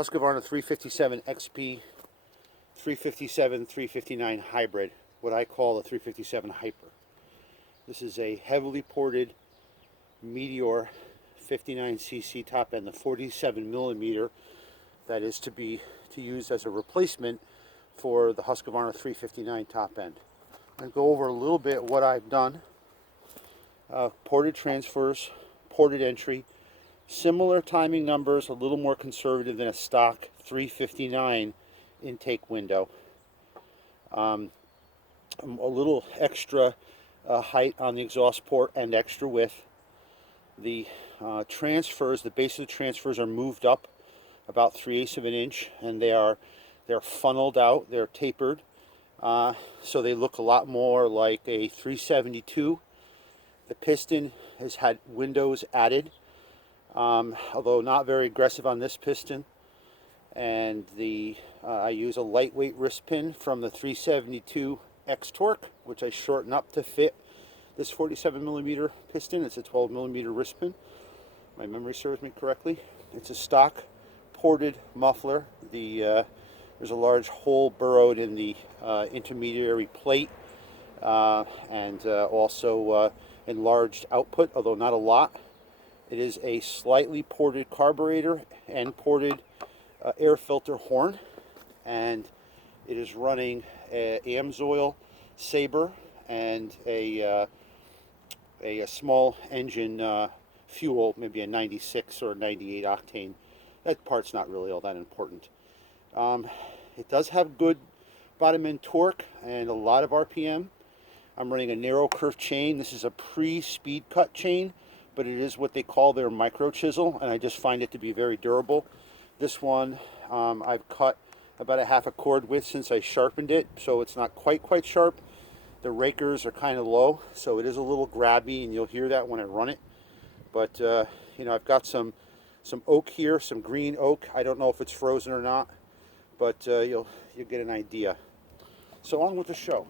Husqvarna 357 XP 357 359 hybrid, what I call the 357 Hyper. This is a heavily ported Meteor 59cc top end, the 47 millimeter that is to use as a replacement for the Husqvarna 359 top end. I'm going to go over a little bit what I've done. Ported transfers, ported entry, similar timing numbers, a little more conservative than a stock 359 intake window. A little extra height on the exhaust port and extra width. The transfers, the base of the transfers are moved up about 3/8 of an inch, and they're funneled out, they're tapered, so they look a lot more like a 372. The piston has had windows added, although not very aggressive on this piston. And I use a lightweight wrist pin from the 372 X Torque, which I shorten up to fit this 47 millimeter piston. It's a 12 millimeter wrist pin. My memory serves me correctly. It's a stock ported muffler. There's a large hole burrowed in the intermediary plate, and also enlarged output, although not a lot. It is a slightly ported carburetor and ported air filter horn, and it is running AMSOIL Sabre and a small engine fuel, maybe a 96 or 98 octane. That part's not really all that important. It does have good bottom end torque and a lot of RPM. I'm running a narrow kerf chain. This is a pre-Speedcut chain, but it is what they call their micro chisel, and I just find it to be very durable. This one I've cut about a half a cord width since I sharpened it, so it's not quite sharp. The rakers are kind of low, so it is a little grabby, and you'll hear that when I run it. But you know, I've got some oak here, some green oak. I don't know if it's frozen or not, but you'll get an idea. So on with the show.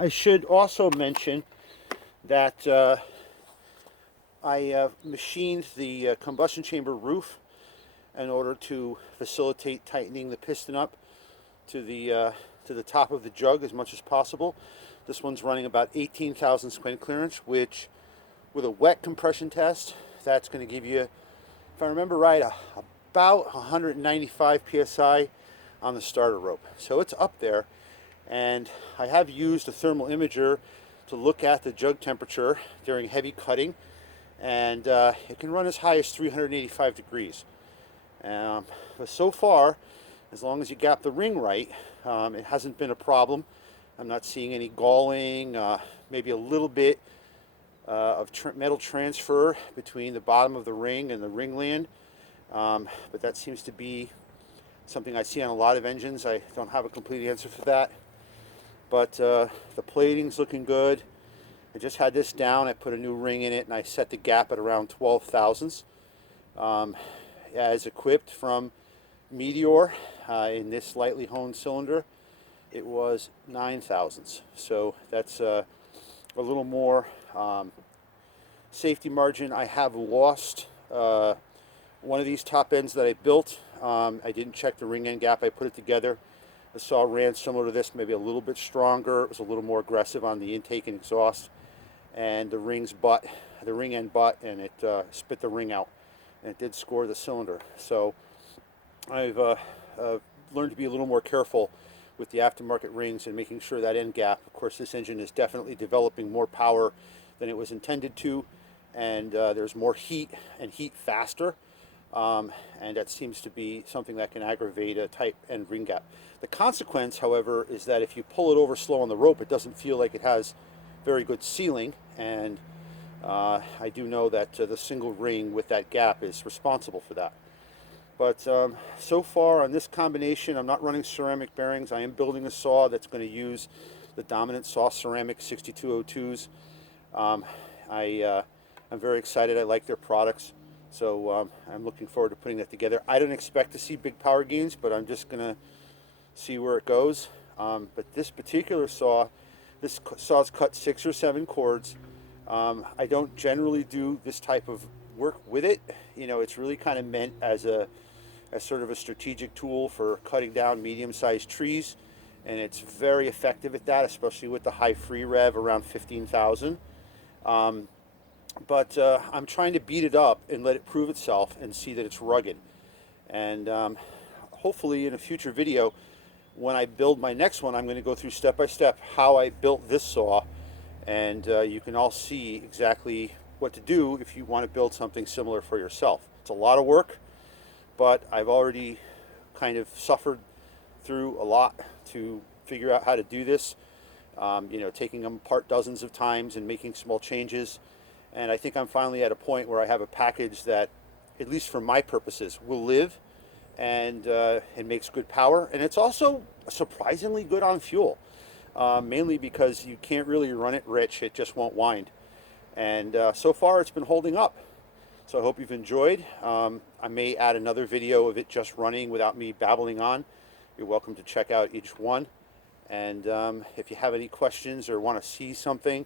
I should also mention that I machined the combustion chamber roof in order to facilitate tightening the piston up to the top of the jug as much as possible. This one's running about 18,000 squint clearance, which with a wet compression test, that's going to give you, if I remember right, about 195 psi on the starter rope. So it's up there. And I have used a thermal imager to look at the jug temperature during heavy cutting, and it can run as high as 385 degrees. But so far, as long as you got the ring right, it hasn't been a problem. I'm not seeing any galling, maybe a little bit of metal transfer between the bottom of the ring and the ringland, but that seems to be something I see on a lot of engines. I don't have a complete answer for that. But the plating's looking good. I just had this down. I put a new ring in it, and I set the gap at around 12 thousandths. As equipped from Meteor in this lightly honed cylinder, it was 9 thousandths. So that's a little more safety margin. I have lost one of these top ends that I built. I didn't check the ring end gap. I put it together. The saw ran similar to this, maybe a little bit stronger. It was a little more aggressive on the intake and exhaust, and the ring end butt, and it spit the ring out, and it did score the cylinder. So I've learned to be a little more careful with the aftermarket rings and making sure that end gap. Of course, this engine is definitely developing more power than it was intended to, and there's more heat and heat faster. And that seems to be something that can aggravate a tight end ring gap. The consequence, however, is that if you pull it over slow on the rope, it doesn't feel like it has very good sealing, and I do know that the single ring with that gap is responsible for that. But so far on this combination, I'm not running ceramic bearings. I am building a saw that's going to use the dominant saw ceramic 6202s. I'm very excited. I like their products. So I'm looking forward to putting that together. I don't expect to see big power gains, but I'm just going to see where it goes. But this particular saw, this saw's cut 6 or 7 cords. I don't generally do this type of work with it. You know, it's really kind of meant as sort of a strategic tool for cutting down medium-sized trees, and it's very effective at that, especially with the high free rev around 15,000. But I'm trying to beat it up and let it prove itself and see that it's rugged. And hopefully in a future video, when I build my next one, I'm going to go through step by step how I built this saw, and you can all see exactly what to do if you want to build something similar for yourself. It's a lot of work, but I've already kind of suffered through a lot to figure out how to do this. You know, taking them apart dozens of times and making small changes. And I think I'm finally at a point where I have a package that, at least for my purposes, will live, and it makes good power. And it's also surprisingly good on fuel, mainly because you can't really run it rich. It just won't wind. And so far it's been holding up. So I hope you've enjoyed. I may add another video of it just running without me babbling on. You're welcome to check out each one. And if you have any questions or want to see something,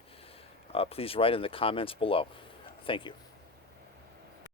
please write in the comments below. Thank you.